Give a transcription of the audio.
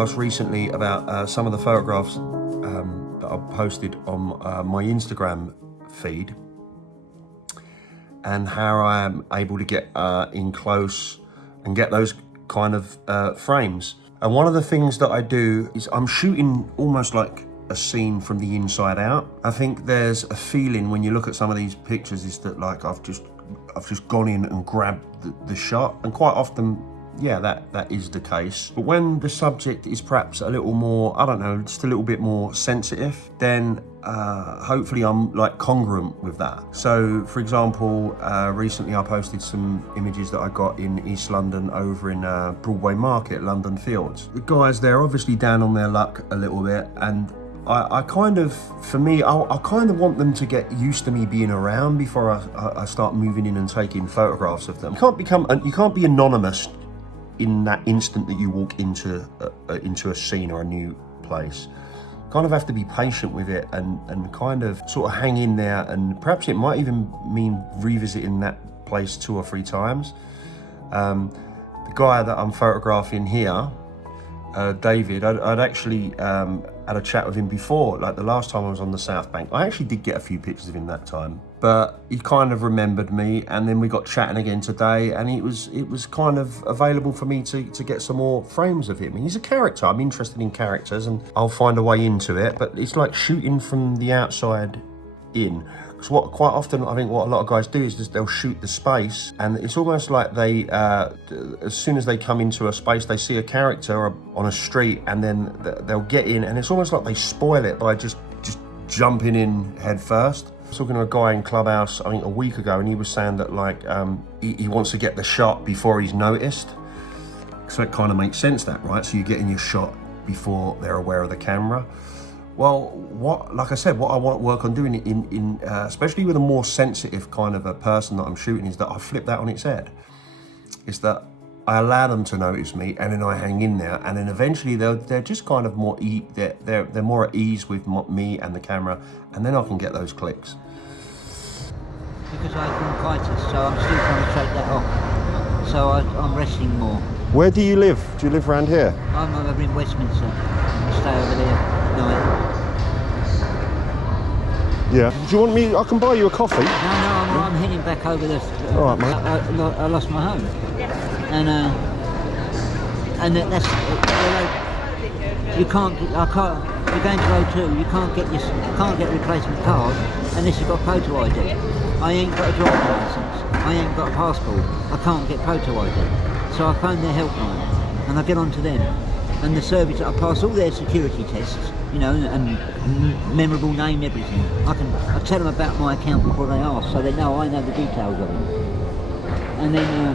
asked recently about some of the photographs that I've posted on my Instagram feed and how I am able to get in close and get those kind of frames. And one of the things that I do is I'm shooting almost like a scene from the inside out. I think there's a feeling when you look at some of these pictures is that like I've just gone in and grabbed the shot, and quite often, yeah, that is the case. But when the subject is perhaps a little more, I don't know, just a little bit more sensitive, then hopefully I'm like congruent with that. So for example, recently I posted some images that I got in East London over in Broadway Market, London Fields. The guys there obviously down on their luck a little bit, and I kind of, for me, I kind of want them to get used to me being around before I start moving in and taking photographs of them. You can't be anonymous in that instant that you walk into a scene or a new place. Kind of have to be patient with it and kind of sort of hang in there, and perhaps it might even mean revisiting that place 2 or 3 times. The guy that I'm photographing here, David, I'd actually had a chat with him before, like the last time I was on the South Bank. I actually did get a few pictures of him that time, but he kind of remembered me, and then we got chatting again today, and it was kind of available for me to get some more frames of him. He's a character, I'm interested in characters, and I'll find a way into it, but it's like shooting from the outside in. Because what quite often I think what a lot of guys do is just they'll shoot the space, and it's almost like they as soon as they come into a space, they see a character on a street, and then they'll get in, and it's almost like they spoil it by just jumping in head first. I was talking to a guy in Clubhouse, I think a week ago, and he was saying that like he wants to get the shot before he's noticed. So it kind of makes sense, that, right? So you're getting your shot before they're aware of the camera. Well, like I said, what I want to work on doing in especially with a more sensitive kind of a person that I'm shooting, is that I flip that on its head. It's that I allow them to notice me, and then I hang in there, and then eventually they're just kind of more they're more at ease with me and the camera, and then I can get those clicks. Because I have bronchitis, so I'm still trying to shake that off. So I'm resting more. Where do you live? Do you live around here? I'm over in Westminster. I stay over there. Yeah. Do you want me? I can buy you a coffee. No, I'm heading back over this. All right, mate. I lost my home, and that's you can't. You're going to O2. You can't get replacement card unless you've got photo ID. I ain't got a driver's license. I ain't got a passport. I can't get photo ID. So I phone their helpline, and I get onto them. And the service, I pass all their security tests, you know, and memorable name, everything. I tell them about my account before they ask, so they know I know the details of it. And then,